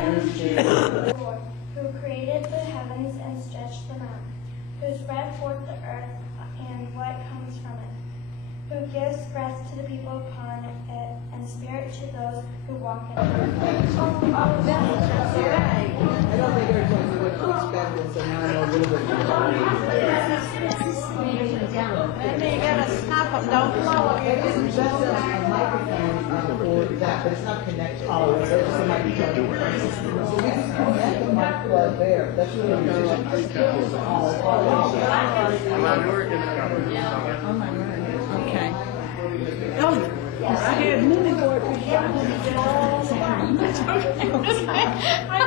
Lord, who created the heavens and stretched them out, who spread forth the earth and what comes from it, who gives breath to the people upon it and spirit to those who walk in it. I don't think everyone knew what to expect, and so now I know a little bit more. And you gotta stop them, don't blow them. It just says a microphone for that, but it's not connected. Oh, it's just a microphone. So we can connect the mic plug there. That's really good. Okay. Oh, I had mini board. I'm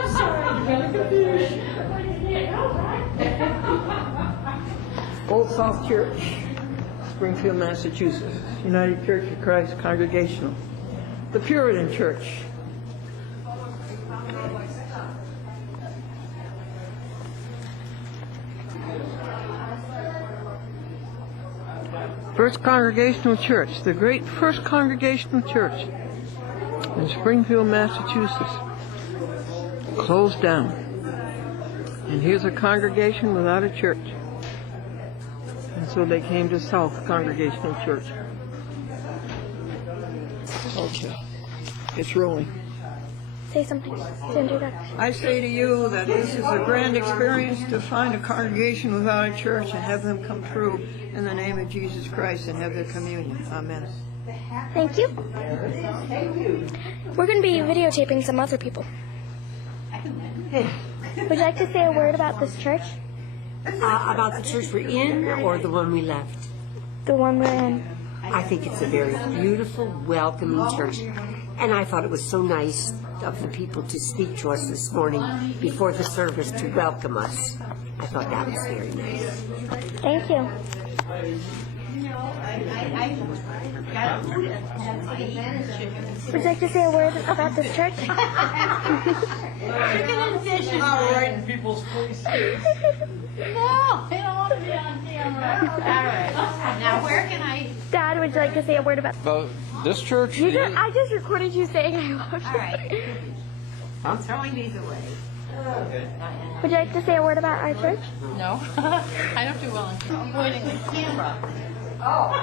sorry, I'm confused. Old South Church, Springfield, Massachusetts. United Church of Christ Congregational. The Puritan Church. First Congregational Church, the great First Congregational Church in Springfield, Massachusetts, closed down. And here's a congregation without a church. And so they came to South Congregational Church. Okay, it's rolling. Say something to introduction. I say to you that this is a grand experience to find a congregation without a church and have them come through in the name of Jesus Christ and have their communion. Amen. Thank you. We're going to be videotaping some other people. Would you like to say a word about this church? About the church we're in or the one we left? The one we're in. I think it's a very beautiful, welcoming church. And I thought it was so nice of the people to speak to us this morning before the service to welcome us. I thought that was very nice. Thank you. Would you like to say a word about this church? Chicken and fish is right in people's faces. No, they don't want to be on camera. All right. Now, where can I? Dad, would you like to say a word about About this church? I just recorded you saying I love you. All right. I'm throwing these away. Would you like to say a word about our church? No, I don't do well in avoiding the camera. Oh.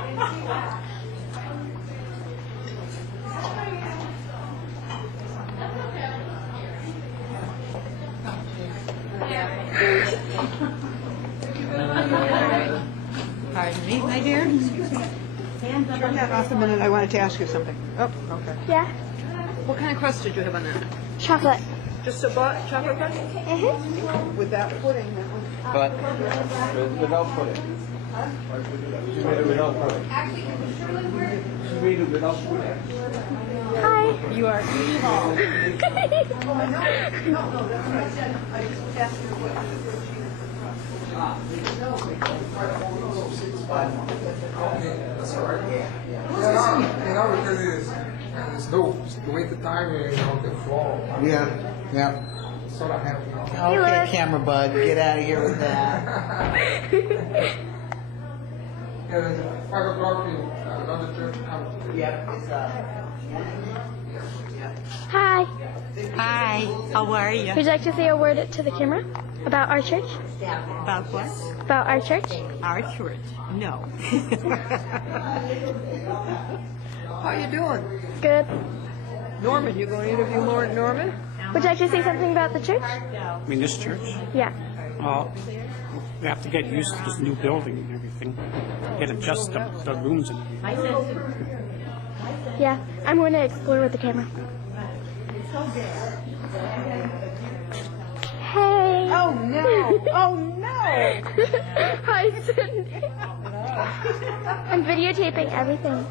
Pardon me, my dear. Turn that off a minute. I wanted to ask you something. Oh, okay. Yeah? What kind of crust did you have on that? Chocolate. Just a chocolate crust? Mm-hmm. With that pudding, that one. But without pudding. She made it without pudding. She made it without pudding. Hi. You are evil. That's all right. Because it's dope. The winter time, the fall. Yeah. Sort of happy. Okay, camera bud, get out of here with that. Yeah, 5 o'clock in another church. Yep, it's Hi. Hi, how are you? Would you like to say a word to the camera about our church? About what? About our church? Our church? No. How you doing? Good. Norman, you going to interview Norman? Would you like to say something about the church? I mean, this church, Yeah. we have to get used to this new building and everything, get adjusted to the rooms and everything. Yeah. I'm going to explore with the camera. Hey. Oh, no. Oh, no. Hi, Cindy. I'm videotaping everything.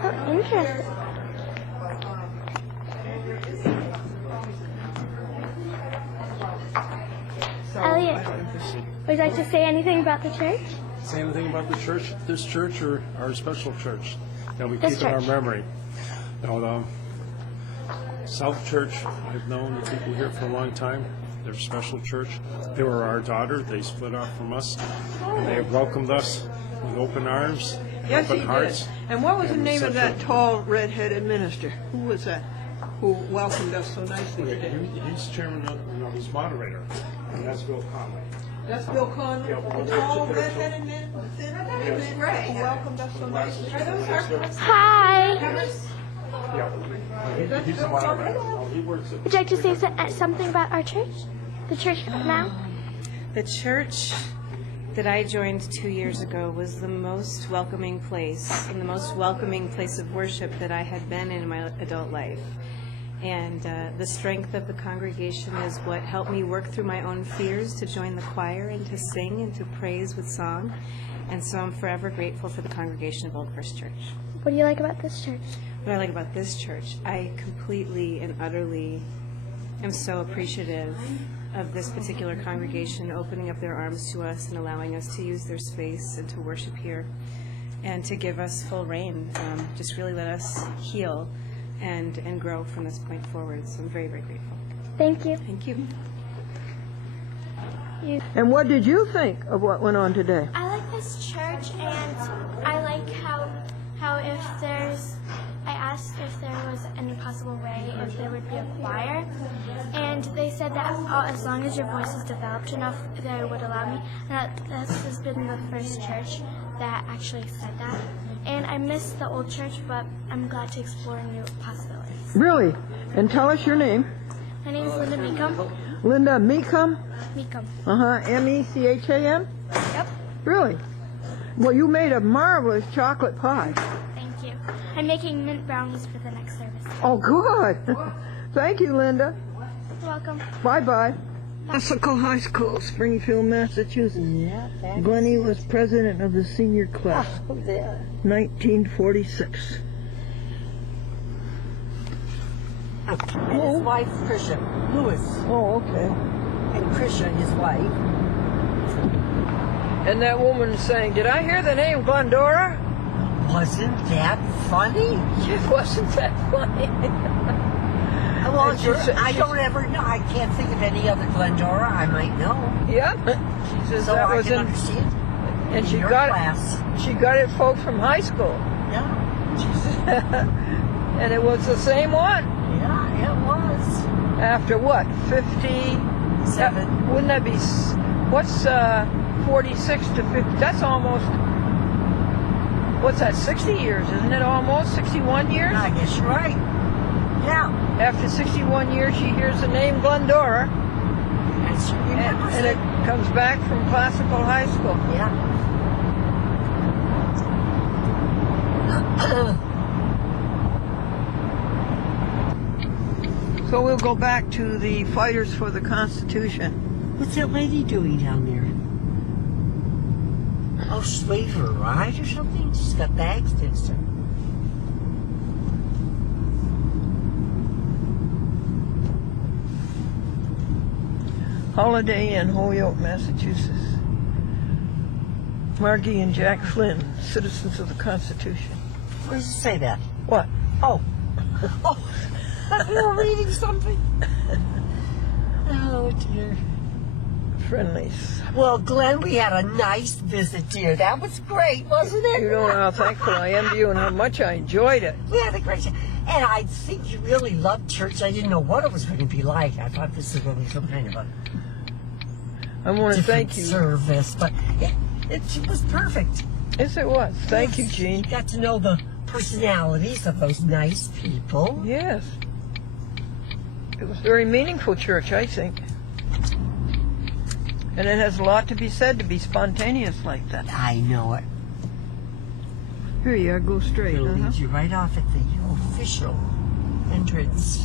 Oh, interesting. Elliot, would you like to say anything about the church? Say anything about the church, this church, or our special church that we This keep in our church. memory? You know, South Church, I've known the people here for a long time. They're a special church. They were our daughter. They split off from us, and they have welcomed us with open arms, Yes, he open did. hearts. And what was the And name of such that a- tall, red-headed minister? Who was that? Who welcomed us so nicely today? He's chairman of, no, he's moderator, and that's Bill Conley. That's Bill Conley, Yeah, well, the tall, there's- red-headed man with the thin man who welcomed us so nicely. Hi. Yeah, he's the moderator. No, he works at. Would you like to say something about our church? The church now? The church that I joined 2 years ago was the most welcoming place and the most welcoming place of worship that I had been in my adult life. And the strength of the congregation is what helped me work through my own fears to join the choir and to sing and to praise with song. And so I'm forever grateful for the congregation of Old First Church. What do you like about this church? What I like about this church, I completely and utterly am so appreciative of this particular congregation opening up their arms to us and allowing us to use their space and to worship here and to give us full reign. Just really let us heal and grow from this point forward. So I'm very, very grateful. Thank you. Thank you. And what did you think of what went on today? I like this church, and I like how if there's, I asked if there was any possible way if there would be a choir, and they said that as long as your voice is developed enough, they would allow me. And this has been the first church that actually said that. And I miss the old church, but I'm glad to explore new possibilities. Really? And tell us your name. My name is Linda Meekum. Linda Meekum? Meekum. M-E-C-H-A-M? Yep. Really? Well, you made a marvelous chocolate pie. Thank you. I'm making mint brownies for the next service. Oh, good. Thank you, Linda. You're welcome. Bye-bye. Classical High School, Springfield, Massachusetts. Glennie was president of the senior class, 1946. And his wife, Christian. Lewis. Oh, okay. And Christian, his wife. And that woman saying, did I hear the name Glendora? Wasn't that funny? Wasn't that funny? Well, And she said- I don't ever know. I can't think of any other Glendora I might know. Yeah. She says So that I was can in, understand. and she your got class. it. She got it, folks, from high school. Yeah. And it was the same one. Yeah, it was. After what? 57. Wouldn't that be? What's 46 to 50? That's almost. What's that? 60 years, isn't it? Almost 61 years. I guess you're right. Yeah. After 61 years, she hears the name Glendora, and it comes back from classical high school. Yeah. So we'll go back to the Fighters for the Constitution. What's that lady doing down there? Oh, slave her ride or something? She's got bags against her. Holiday in Holyoke, Massachusetts. Margie and Jack Flynn, citizens of the Constitution. Where does it say that? What? Oh. Oh. You were reading something. Oh, dear. Friendlies. Well, Glenn, we had a nice visit, dear. That was great, wasn't it? You don't know how thankful I am to you and how much I enjoyed it. We had a great time. And I think you really loved church. I didn't know what it was going to be like. I thought this was going to be some kind of a I want to different thank you. service. But it was perfect. Yes, it was. Thank you, Jean. Got to know the personalities of those nice people. Yes. It was a very meaningful church, I think. And it has a lot to be said to be spontaneous like that. I know it. Here you are, go straight. It'll lead you right off at the official entrance.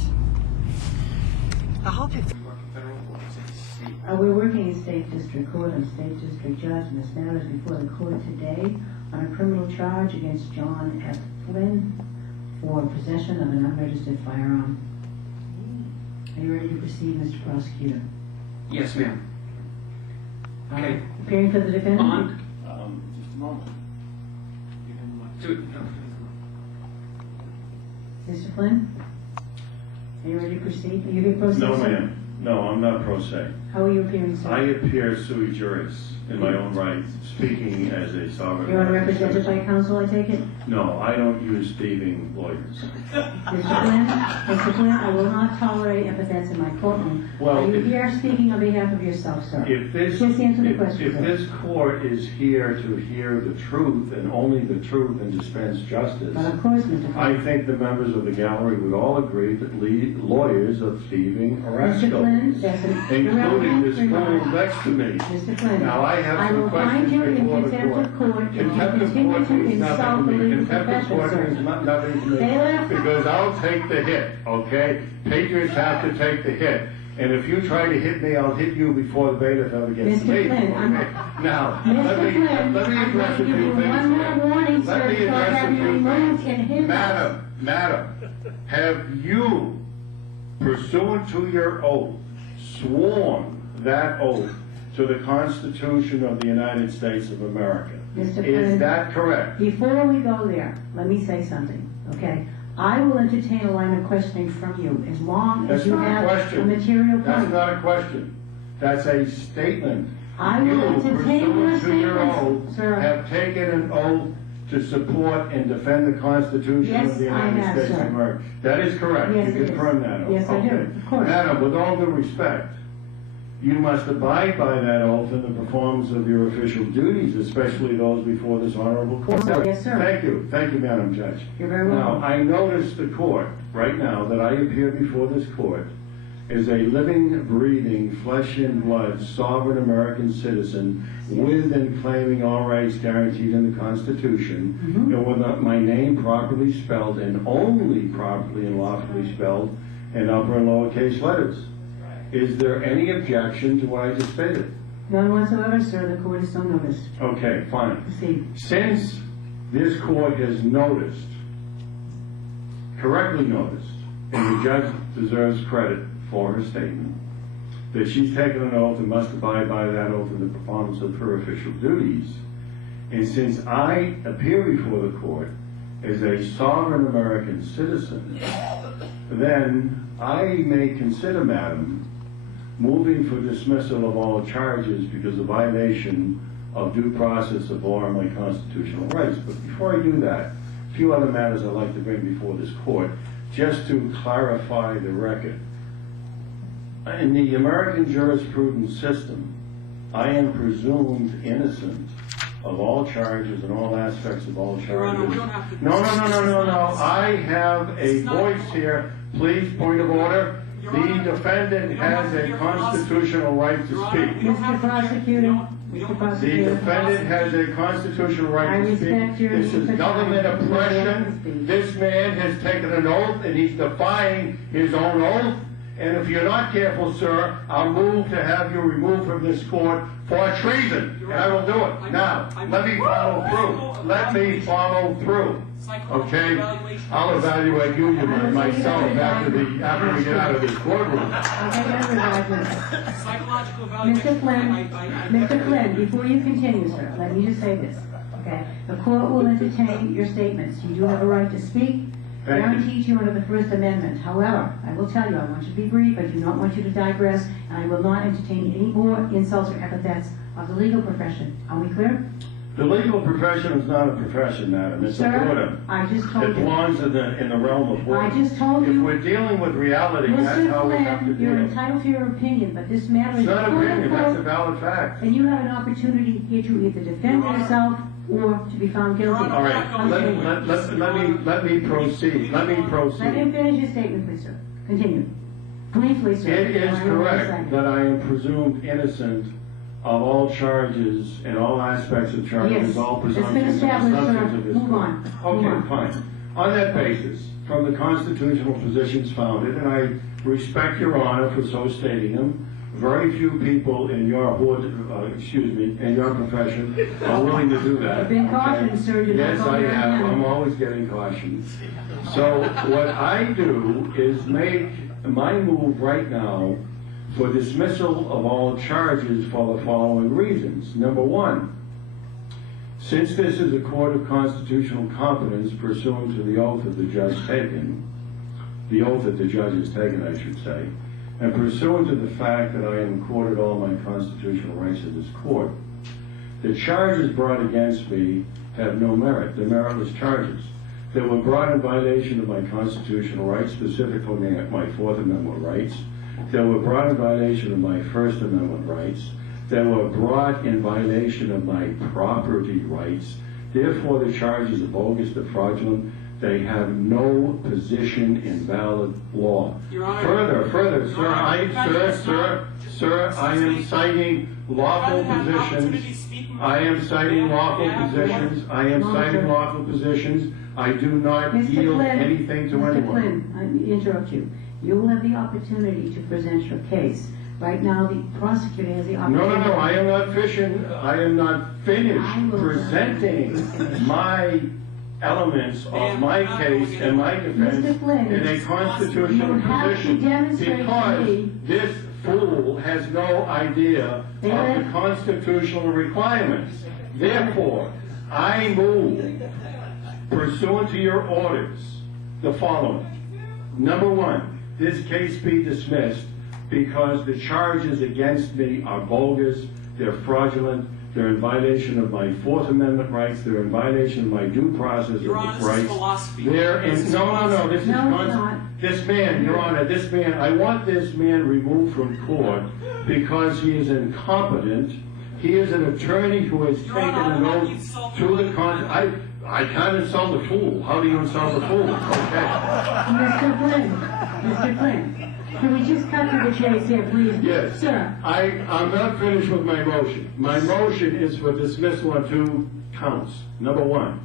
I hope you... We're working in State District Court on State District Judge, and this matter is before the court today on a criminal charge against John F. Flynn for possession of an unregistered firearm. Are you ready to proceed, Mr. Prosecutor? Yes, ma'am. Okay. Appearing for the defendant? On. Just a moment. Mr. Flynn? Are you ready to proceed? Are you going to proceed? No, ma'am. No, I'm not pro se. How are you appearing, sir? I appear sui juris in my own right, speaking as a sovereign. You're unrepresented by counsel, I take it? No, I don't use thieving lawyers. Mr. Flynn, I will not tolerate epithets in my courtroom. Well, Are you if- here speaking on behalf of yourself, sir? Just answer the question, if sir. this court is here to hear the truth and only the truth and dispense justice, But of course, Mr. Flynn. I think the members of the gallery would all agree that lawyers are thieving Mr. rascals, Flynn, that's an including irrelevant this fool remark. next to me. Mr. Flynn, Now, I have I some will find questions you in before the contempt court. of court if you Contempt of continue court to means insult nothing the to me. legal Contempt of profession, court sir. means nothing to me. Bailiff? Because I'll take the hit, okay? Patriots have to take the hit. And if you try to hit me, I'll hit you before the bailiff ever gets to Mr. me. Flynn, I'm- Okay? Now, Mr. let me Flynn, address I'm a going to few give you things one more here. warning, Let sir, me before I address a have you few removed things. in his house. Madam, have you, pursuant to your oath, sworn that oath to the Constitution of the United States of America? Mr. Is Flynn, that correct? before we go there, let me say something, okay? I will entertain a line of questioning from you as long as That's you not a have a question. material That's point. not a question. That's a statement. I will You, entertain your pursuant to your statements, oath, sir. have taken an oath to support and defend the Constitution Yes, of the I United have, States sir. of America. That is correct. Yes, You it is. confirm that oath. Yes, I do. Okay. Of course. Madam, with all due respect, you must abide by that oath in the performance of your official duties, especially those before this honorable court. Yes, sir. Thank you, Madam Judge. You're very Now, welcome. I notice the court, right now, that I appear before this court is a living, breathing, flesh and blood, sovereign American citizen with and claiming all rights guaranteed in the Constitution, and with my name properly spelled and only properly and lawfully spelled in upper and lowercase letters. Is there any objection to what I just stated? None whatsoever, sir. The court is so noticed. Okay, fine. Proceed. Since this court has noticed, correctly noticed, and the judge deserves credit for her statement, that she's taken an oath and must abide by that oath in the performance of her official duties, and since I appear before the court as a sovereign American citizen, then I may consider, madam, moving for dismissal of all charges because of violation of due process of law and my constitutional rights. But before I do that, a few other matters I'd like to bring before this court, just to clarify the record. In the American jurisprudence system, I am presumed innocent of all charges and all aspects of all charges. Your Honor, we don't have to- No. I have a voice here. Please, point of order. The defendant has a constitutional right to speak. Mr. Prosecutor, Mr. The Prosecutor. defendant has a constitutional I right to speak. respect your This is need for government time. oppression. This man has taken an oath and he's defying his own oath. And if you're not careful, sir, I'll move to have you removed from this court for treason. And I will do it. Now, let me follow through. Let me follow through. Okay? I'll evaluate you myself after we get out of this courtroom. I'll take it under advisement. Psychological evaluation. Mr. Flynn, Mr. Flynn, before you continue, sir, let me just say this, okay? The court will entertain your statements. You do have a right to speak, Thank you. guaranteed to you under the First Amendment. However, I will tell you, I want you to be brief, I do not want you to digress, and I will not entertain any more insults or epithets of the legal profession. Are we clear? The legal profession is not a profession, madam. It's a Sir, order. I just told It you. belongs in the realm of words. I just told If you. we're dealing with reality, that's how Mr. we have to Flynn, you're deal. entitled to your opinion, but this matter It's is not before opinion, the that's a court, valid fact. and you have an opportunity here to either defend yourself or to be found guilty. All right, let me proceed. Let me Let him proceed. finish your statement, please, sir. Continue. Briefly, sir. It is I don't want to correct second. that I am presumed innocent of all charges and all aspects of charges, Yes, all it's been presumptions and established, sir. assumptions of this. Move on. Move Okay, on. fine. On that basis, from the constitutional positions founded, and I respect your honor for so stating them, very few people in your in your profession are willing to do that. You've been cautioned, sir. Do not Yes, go I there have. again. I'm always getting cautioned. So what I do is make my move right now for dismissal of all charges for the following reasons. Number one, since this is a court of constitutional competence pursuant to the oath of the judge taken, the oath that the judge has taken, I should say, and pursuant to the fact that I am accorded all my constitutional rights of this court, the charges brought against me have no merit. They're meritless charges. They were brought in violation of my constitutional rights, specifically my Fourth Amendment rights. They were brought in violation of my First Amendment rights. They were brought in violation of my property rights. Therefore, the charges are bogus, they're fraudulent. They have no position in valid law. Your Honor, Further, sir, I am citing lawful positions. I am citing lawful positions. I am citing lawful positions. I do not yield anything to anyone. Mr. Flynn, I interrupt you. You will have the opportunity to present your case. Right now, the prosecutor has the opportunity. No, I am not fishing. I am not finished presenting my elements of my case and my defense in a constitutional position, because this fool has no idea of the constitutional requirements. Therefore, I move, pursuant to your orders, the following. Number one, this case be dismissed because the charges against me are bogus, they're fraudulent, they're in violation of my Fourth Amendment rights, they're in violation of my due process of rights. This is philosophy. They're in, no, this is this man, Your Honor, this man, I want this man removed from court because he is incompetent. He is an attorney who has taken an oath to the I can't insult a fool. How do you insult a fool? Okay. Mr. Flynn, can we just cut to the chase here, please? Yes. Sir. I'm not finished with my motion. My motion is for dismissal on 2 counts. Number 1,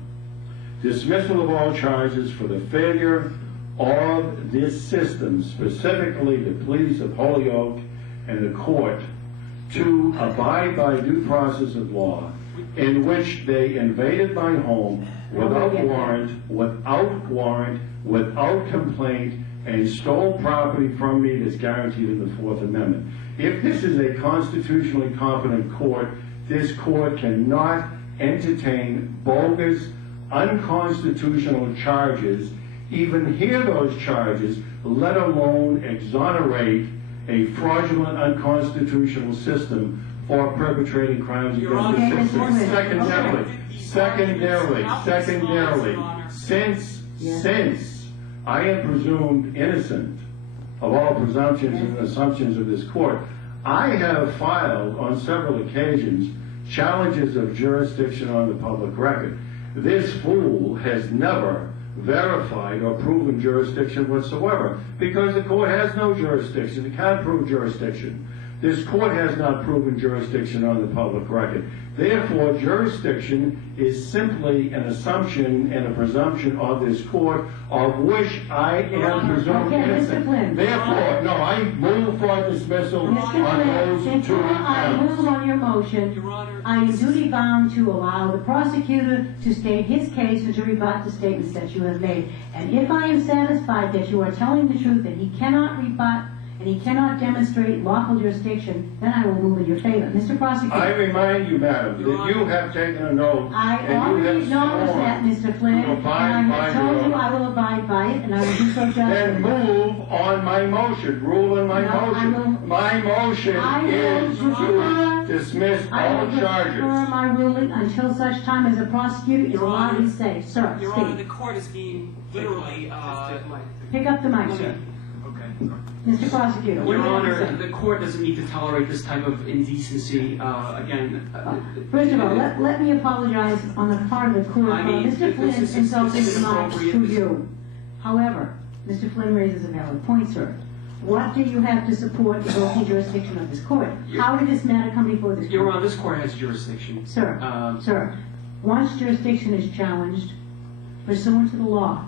dismissal of all charges for the failure of this system, specifically the police of Holyoke and the court, to abide by due process of law, in which they invaded my home without warrant, without complaint, and stole property from me that's guaranteed in the Fourth Amendment. If this is a constitutionally competent court, this court cannot entertain bogus, unconstitutional charges, even hear those charges, let alone exonerate a fraudulent, unconstitutional system for perpetrating crimes against the system. Secondarily, since I am presumed innocent of all presumptions and assumptions of this court, I have filed on several occasions challenges of jurisdiction on the public record. This fool has never verified or proven jurisdiction whatsoever, because the court has no jurisdiction. It can't prove jurisdiction. This court has not proven jurisdiction on the public record. Therefore, jurisdiction is simply an assumption and a presumption of this court, of which I am presumed innocent. Therefore, no, I move for dismissal on those 2 counts. I move on your motion. I am duty bound to allow the prosecutor to state his case and to rebut the statements that you have made. And if I am satisfied that you are telling the truth, that he cannot rebut and he cannot demonstrate lawful jurisdiction, then I will move in your favor. Mr. Prosecutor. I remind you, madam, that you have taken an oath. I already acknowledge that, Mr. Flynn, and I have told you I will abide by it, and I will do so justly. Then move on my motion. Rule on my motion. My motion is to dismiss all charges. I will defer my ruling until such time as the prosecutor is allowed to say. Sir, Your Honor, the court is being literally... Pick up the mic, sir. Mr. Prosecutor, Your Honor, the court doesn't need to tolerate this type of indecency. Again, first of all, let me apologize on the part of the court for Mr. Flynn's insulting remarks to you. However, Mr. Flynn raises a valid point, sir. What do you have to support the voting jurisdiction of this court? How did this matter come before this court? Your Honor, this court has jurisdiction. Sir, once jurisdiction is challenged, pursuant to the law,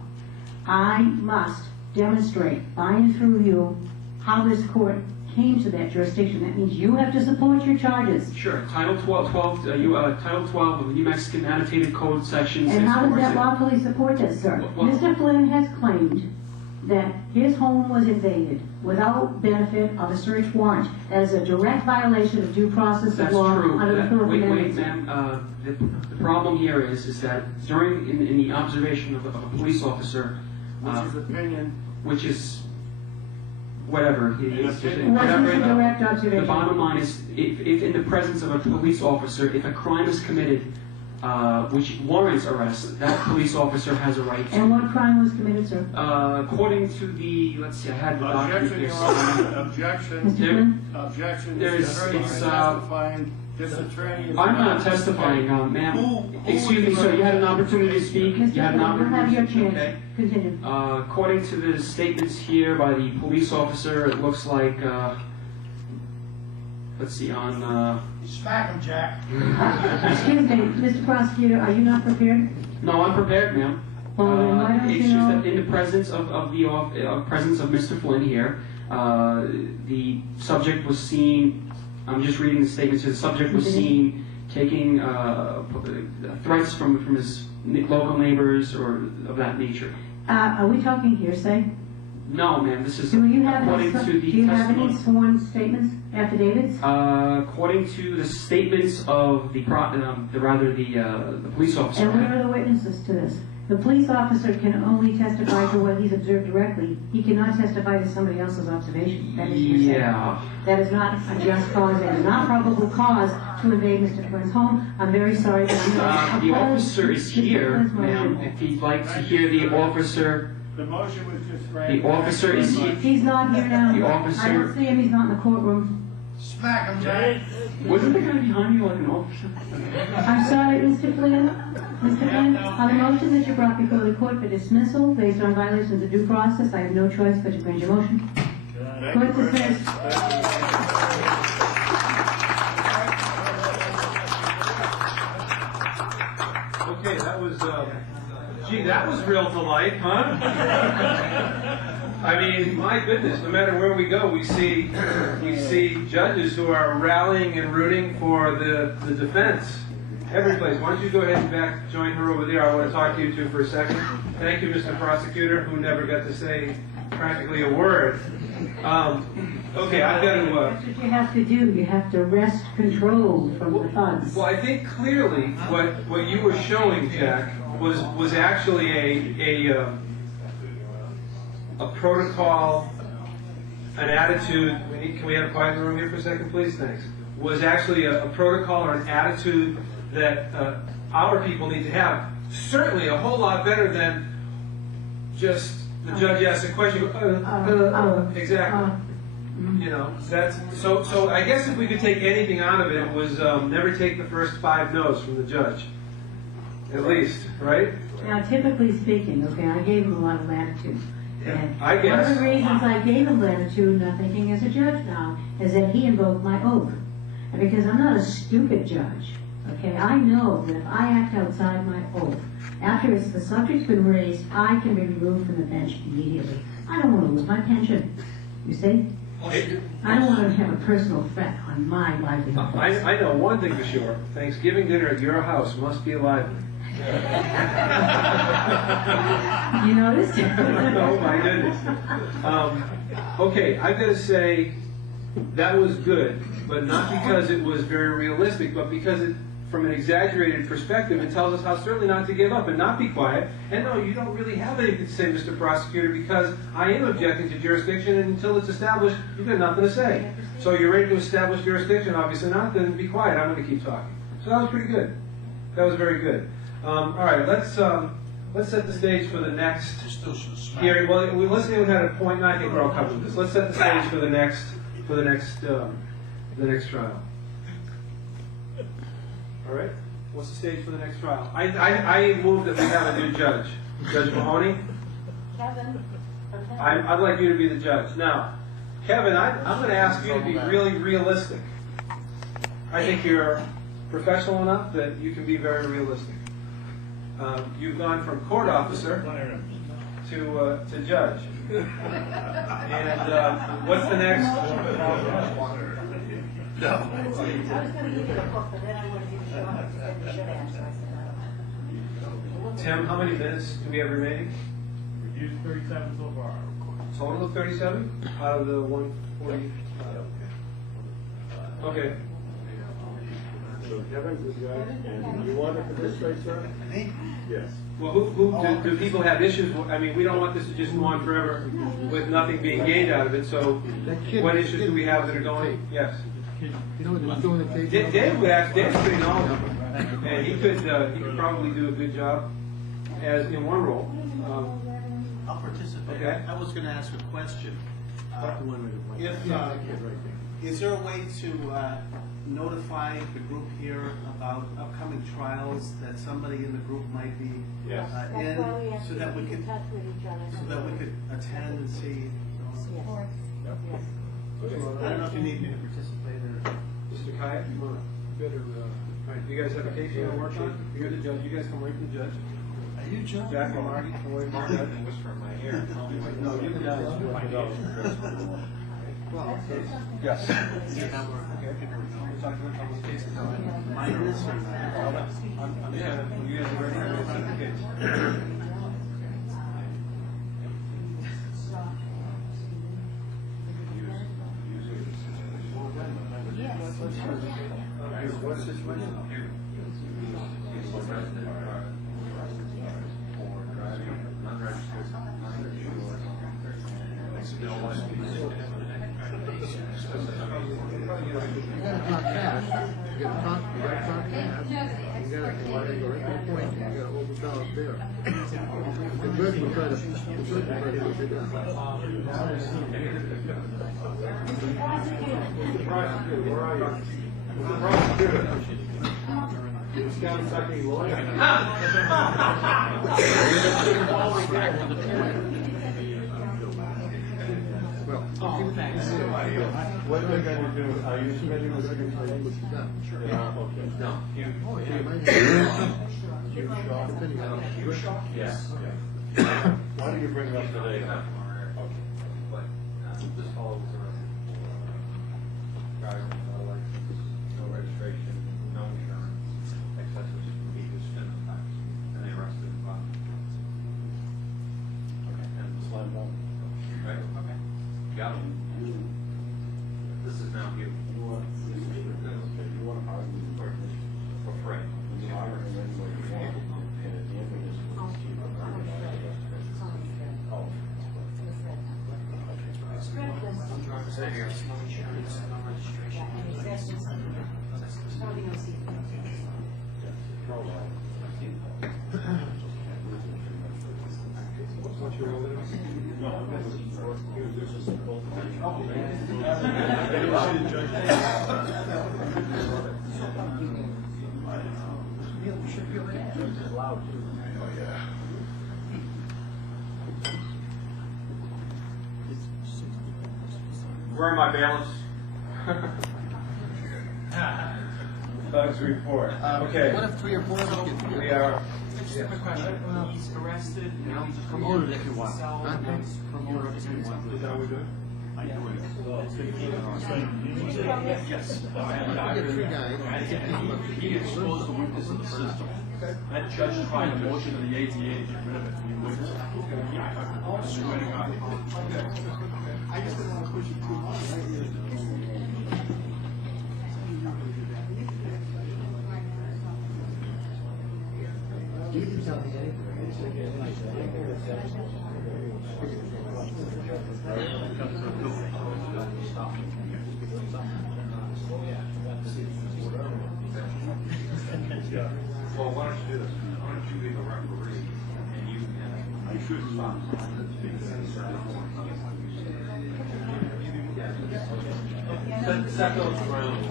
I must demonstrate by and through you how this court came to that jurisdiction. That means you have to support your charges. Sure. Title 12 of the New Mexican Annotated Code, Section 6. And how does that lawfully support this, sir? Mr. Flynn has claimed that his home was invaded without benefit of a search warrant. That is a direct violation of due process of law under the Fourth Amendment. Wait, ma'am. The problem here is that during in the observation of a police officer, which is opinion. Which is whatever. What's your direct observation? The bottom line is, if in the presence of a police officer, if a crime is committed which warrants arrest, that police officer has a right to. And what crime was committed, sir? According to the, let's see, I had the document here. Objection. I'm not testifying, ma'am. Excuse me, sir, you had an opportunity to speak? You had an opportunity to speak? Okay. Continue. According to the statements here by the police officer, it looks like, let's see, on... Smack him, Jack. Excuse me, Mr. Prosecutor, are you not prepared? No, I'm prepared, ma'am. Well, then why don't it's you just know... that in the presence of the presence of Mr. Flynn here, the subject was seen. I'm just reading the statements here. The subject was seen taking threats from his local neighbors or of that nature. Are we talking hearsay? No, ma'am. This is Do you have according any, to the do you have testimony. any sworn statements, affidavits? According to the statements of the police officer. And where are the witnesses to this? The police officer can only testify to what he's observed directly. He cannot testify to somebody else's observation. That is hearsay. Yeah. That is not a just cause. That is not probable cause to invade Mr. Flynn's home. I'm very sorry, but I'm not The officer is here, ma'am. If you'd like to hear the officer. The motion was just granted. The officer is here. He's not here now. The officer. I don't see him. He's not in the courtroom. Smack him, Jack. Wasn't the guy behind you like an officer? I'm sorry, Mr. Flynn. Mr. Flynn, on the motion that you brought before the court for dismissal based on violations of due process, I have no choice but to grant your motion. Court dismissed. Okay, that was, gee, that was real to life, huh? I mean, my goodness, no matter where we go, we see judges who are rallying and rooting for the defense. Every place. Why don't you go ahead and join her over there? I want to talk to you two for a second. Thank you, Mr. Prosecutor, who never got to say practically a word. Okay, I've got to... That's what you have to do. You have to wrest control from the funds. Well, I think clearly what you were showing, Jack, was actually a protocol, an attitude. Can we have a quiet in the room here for a second, please? Thanks. Was actually a protocol or an attitude that our people need to have. Certainly a whole lot better than just the judge asks a question. Exactly. You know, that's so. I guess if we could take anything out of it, it was never take the first 5 no's from the judge. At least, right? Now, typically speaking, okay, I gave him a lot of latitude. And I guess. one of the reasons I gave him latitude, not thinking as a judge now, is that he invoked my oath. And because I'm not a stupid judge, okay, I know that if I act outside my oath, after the subject's been raised, I can be removed from the bench immediately. I don't want to lose my pension, you see? I don't want to have a personal threat on my livelihood. I know one thing for sure. Thanksgiving dinner at your house must be lively. You noticed? Oh my goodness. Okay, I've got to say that was good, but not because it was very realistic, but because from an exaggerated perspective, it tells us how certainly not to give up and not be quiet. And no, you don't really have anything to say, Mr. Prosecutor, because I am objecting to jurisdiction, and until it's established, you've got nothing to say. So you're ready to establish jurisdiction? Obviously not. Then be quiet. I'm going to keep talking. So that was pretty good. That was very good. All right, let's set the stage for the next hearing. Well, let's say we had a point, and I think we're all covered with this. Let's set the stage for the next trial. All right. What's the stage for the next trial? I move that we have a new judge, Judge Mahoney. Kevin. I'd like you to be the judge. Now, Kevin, I'm going to ask you to be really realistic. I think you're professional enough that you can be very realistic. You've gone from court officer to judge. And what's the next? I was going to give you the book, but then I wanted you to show up because then you should answer. I said, I don't know. Tim, how many minutes do we have remaining? We've used 37 so far. Total of 37 out of the 140. Okay. So Kevin, good guy. And you want to participate, sir? Yes. Well, do people have issues? I mean, we don't want this to just go on forever with nothing being gained out of it. So, what issues do we have that are going? Yes. You know what they're doing the case? Dave would ask. Dave's pretty knowledgeable, and he could probably do a good job as in one role. I'll participate. Okay. I was going to ask a question. Is there a way to notify the group here about upcoming trials that somebody in the group might be in, so that we could attend and see? I don't know if you need me to participate or. Mr. Kaya, you you guys have a case you want to work on? You're the judge. You guys come right from the judge. Are you judge? Jack and Marty come right from the judge. Whisper in my ear. No, you can. Yes. Okay. We're talking about those cases. Minors or Yeah, you guys are ready to go the case. What's the situation? What are they going to do? Are you spending the second time? Yes. Why do you bring it up today? This follows the rest. Driving, no license, no registration, no insurance, excessive speed, spin tax, and they arrested him. Okay, and slam dunk. Right, okay. Got him. This is now you. You want to argue for free. You argue any way you want, and at the end of this, Say here, no insurance, no registration. What's your role? Where are my bailiffs? Bugs report. Okay. What if 3 or 4 of us get together? We are. Just a quick question. He's arrested. Now he's Promote it if you want. Promote it if you want. Is that what we're doing? Yes. Get 3 guys. He exposed the weakness of the system. That judge tried a motion of the ADA to get rid of it. He wouldn't. I swear to God. I just didn't want to push it too much. You can tell me Well, why don't you do this? Why don't you be the referee and you can. I should stop. Set those grounds.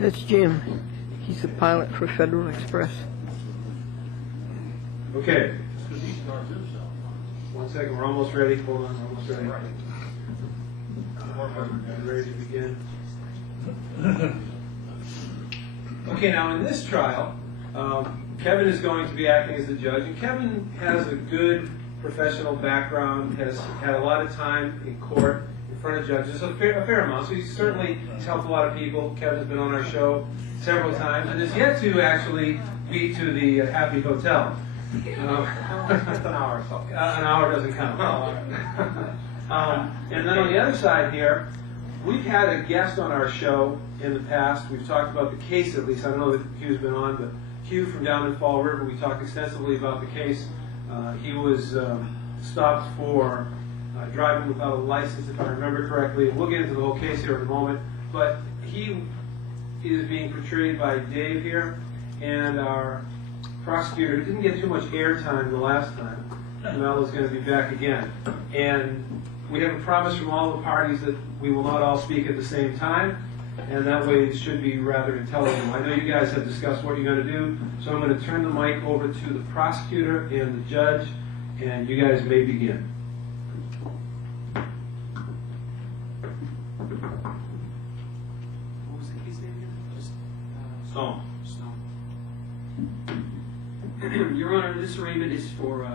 That's Jim. He's a pilot for Federal Express. Okay. 1 second, we're almost ready. Hold on, we're almost ready. Ready to begin. Okay, now in this trial, Kevin is going to be acting as the judge, and Kevin has a good professional background, has had a lot of time in court in front of judges, a fair amount, so he's helped a lot of people. Kevin's been on our show several times, and has yet to actually be to the Happy Hotel. Just an hour or so. An hour doesn't count. And then on the other side here, we've had a guest on our show in the past. We've talked about the case, at least. I don't know that Hugh's been on, but Hugh from down in Fall River, we talked extensively about the case. He was stopped for driving without a license, if I remember correctly. We'll get into the whole case here in a moment. But he is being portrayed by Dave here, and our prosecutor didn't get too much airtime the last time. Mel is going to be back again. And we have a promise from all the parties that we will not all speak at the same time, and that way it should be rather intelligible. I know you guys have discussed what you're going to do, so I'm going to turn the mic over to the prosecutor and the judge, and you guys may begin. What was the case name again? Stone. Your Honor, this arraignment is for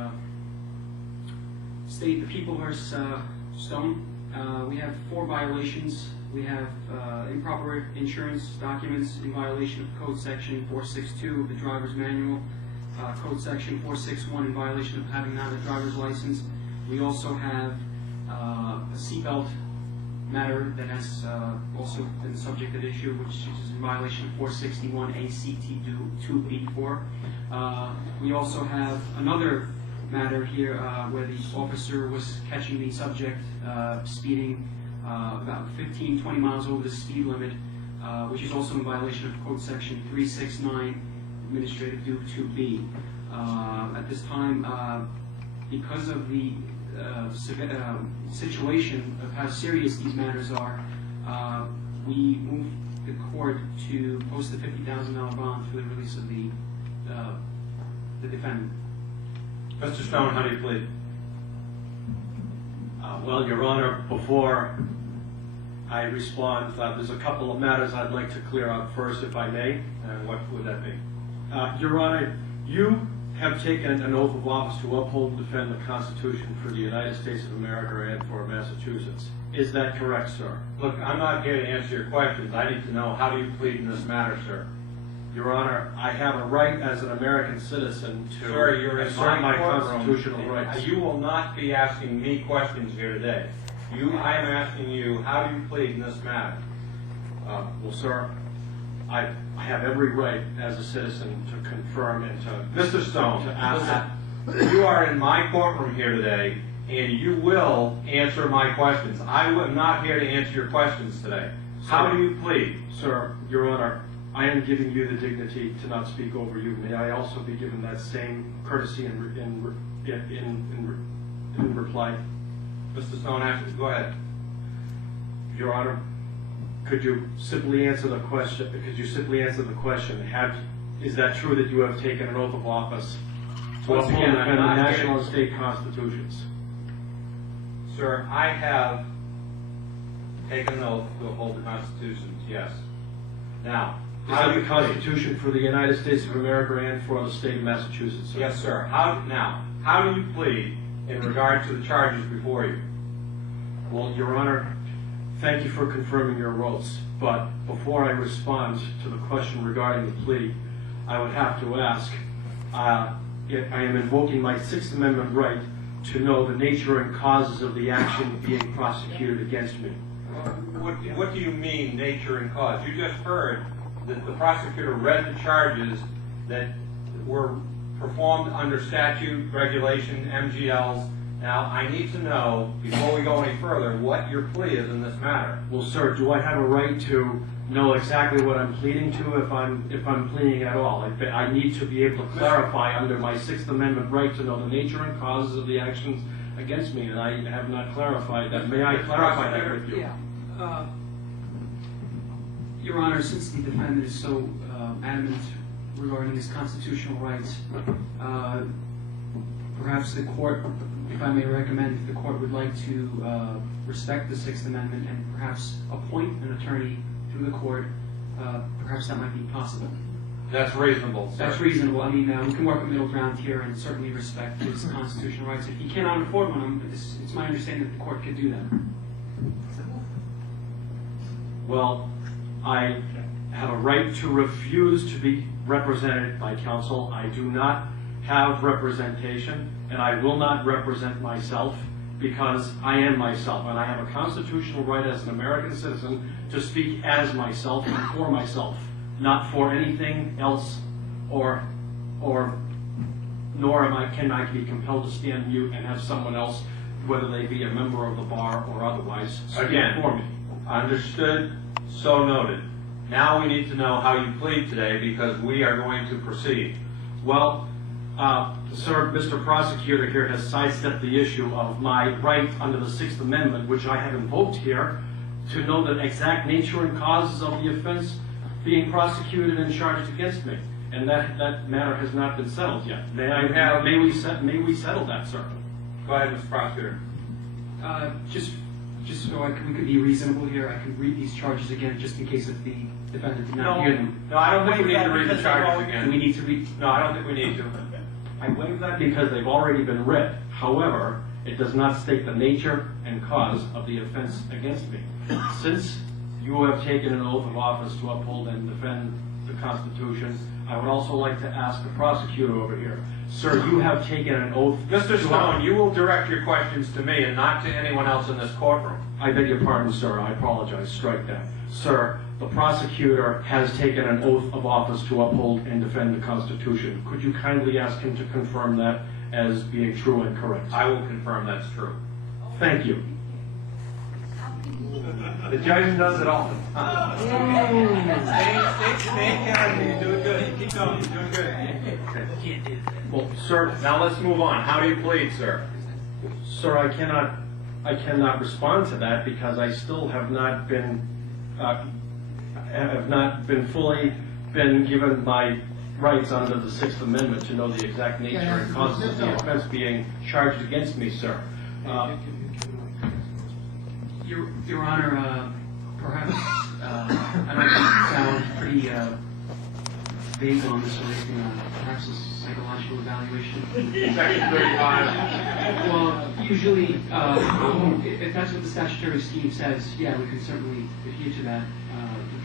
State the People versus Stone. We have 4 violations. We have improper insurance documents in violation of Code Section 462 of the Driver's Manual, Code Section 461 in violation of having not a driver's license. We also have a seatbelt matter that has also been the subject of issue, which is in violation of 461 ACT 284. We also have another matter here where the officer was catching the subject speeding about 15, 20 miles over the speed limit, which is also in violation of Code Section 369, Administrative Due 2B. At this time, because of the situation of how serious these matters are, we moved the court to post a $50,000 bond for the release of the defendant. Mr. Stone, how do you plead? Well, Your Honor, before I respond, there's a couple of matters I'd like to clear up first, if I may. What would that be? Your Honor, you have taken an oath of office to uphold and defend the Constitution for the United States of America and for Massachusetts. Is that correct, sir? Look, I'm not here to answer your questions. I need to know, how do you plead in this matter, sir? Your Honor, I have a right as an American citizen to assert my constitutional rights. You will not be asking me questions here today. I am asking you, how do you plead in this matter? Well, sir, I have every right as a citizen to confirm and to... Mr. Stone, to ask that. You are in my courtroom here today, and you will answer my questions. I am not here to answer your questions today. How do you plead? Sir, Your Honor, I am giving you the dignity to not speak over you. May I also be given that same courtesy in reply? Mr. Stone, go ahead. Your Honor, could you simply answer the question? Is that true that you have taken an oath of office to uphold and defend the national and state constitutions? Sir, I have taken an oath to uphold the constitutions, yes. Now, how do the Constitution for the United States of America and for the state of Massachusetts, sir? Yes, sir. How do you plead in regard to the charges before you? Well, Your Honor, thank you for confirming your oaths, but before I respond to the question regarding the plea, I would have to ask, I am invoking my Sixth Amendment right to know the nature and causes of the action being prosecuted against me. What do you mean, nature and cause? You just heard that the prosecutor read the charges that were performed under statute, regulation, MGLs. Now, I need to know, before we go any further, what your plea is in this matter. Well, sir, do I have a right to know exactly what I'm pleading to if I'm pleading at all? I need to be able to clarify under my Sixth Amendment right to know the nature and causes of the actions against me, and I have not clarified that. May I clarify that with you? Yeah. Your Honor, since the defendant is so adamant regarding his constitutional rights, perhaps the court if I may recommend, if the court would like to respect the Sixth Amendment and perhaps appoint an attorney through the court, perhaps that might be possible. That's reasonable, sir. That's reasonable. I mean, we can work a middle ground here and certainly respect his constitutional rights. If he cannot afford one, it's my understanding that the court could do that. Well, I have a right to refuse to be represented by counsel. I do not have representation, and I will not represent myself because I am myself, and I have a constitutional right as an American citizen to speak as myself and for myself, not for anything else, nor can I be compelled to stand mute and have someone else, whether they be a member of the bar or otherwise, speak for me. Understood, so noted. Now we need to know how you plead today because we are going to proceed. Well, sir, Mr. Prosecutor here has sidestepped the issue of my right under the Sixth Amendment, which I have invoked here, to know the exact nature and causes of the offense being prosecuted and charged against me. And that matter has not been settled yet. May we settle that, sir? Go ahead, Mr. Prosecutor. Just so we could be reasonable here, I can read these charges again just in case if the defendant did not hear them. No, I don't think we need to read the charges again. We need to read. No, I don't think we need to. I waive that because they've already been read. However, it does not state the nature and cause of the offense against me. Since you have taken an oath of office to uphold and defend the Constitution, I would also like to ask the prosecutor over here. Sir, you have taken an oath. Mr. Stone, you will direct your questions to me and not to anyone else in this courtroom. I beg your pardon, sir. I apologize. Strike that. Sir, the prosecutor has taken an oath of office to uphold and defend the Constitution. Could you kindly ask him to confirm that as being true and correct? I will confirm that's true. Thank you. The judge does it all. Stay character. You're doing good. Keep going. You're doing good. Well, sir, now let's move on. How do you plead, sir? Sir, I cannot respond to that because I still have not been fully given my rights under the Sixth Amendment to know the exact nature and causes of the offense being charged against me, sir. Your Honor, perhaps I don't sound pretty vague on this or anything. Perhaps a psychological evaluation. Section 35. Well, usually, if that's what the statutory scheme says, yeah, we can certainly adhere to that.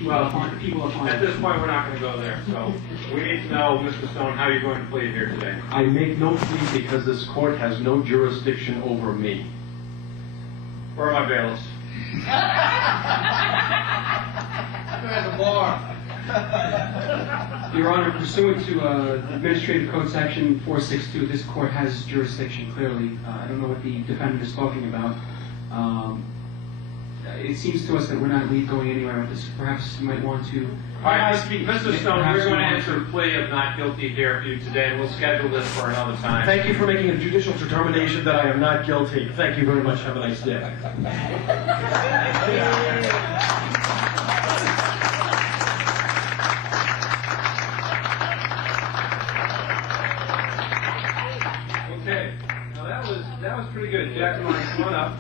At this point, we're not going to go there. So we need to know, Mr. Stone, how you're going to plead here today. I make no plea because this court has no jurisdiction over me. Where are my bailiffs? There's a bar. Your Honor, pursuant to Administrative Code Section 462, this court has jurisdiction, clearly. I don't know what the defendant is talking about. It seems to us that we're not going anywhere with this. Perhaps you might want to... All right, Mr. Stone, we're going to answer a plea of not guilty here for you today, and we'll schedule this for another time. Thank you for making a judicial determination that I am not guilty. Thank you very much. Have a nice day. Okay, now that was pretty good. Jack, come on up.